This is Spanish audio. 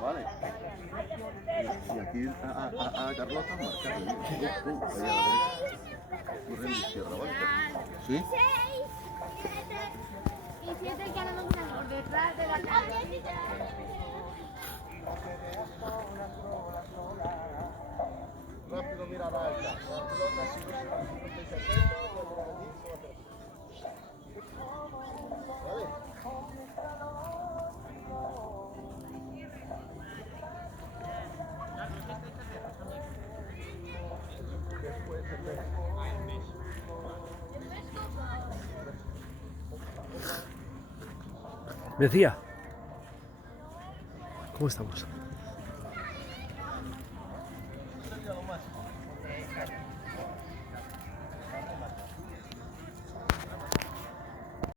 Vale. Y aquí a Carlota marcarle. Corre izquierda, ¿vale? ¿Sí? 6, 7 y 7 que no me por detrás de la cabecita. Rápido, mira la alta. La pelota, si no se va a 57, ¿vale? Decía, ¿cómo estamos?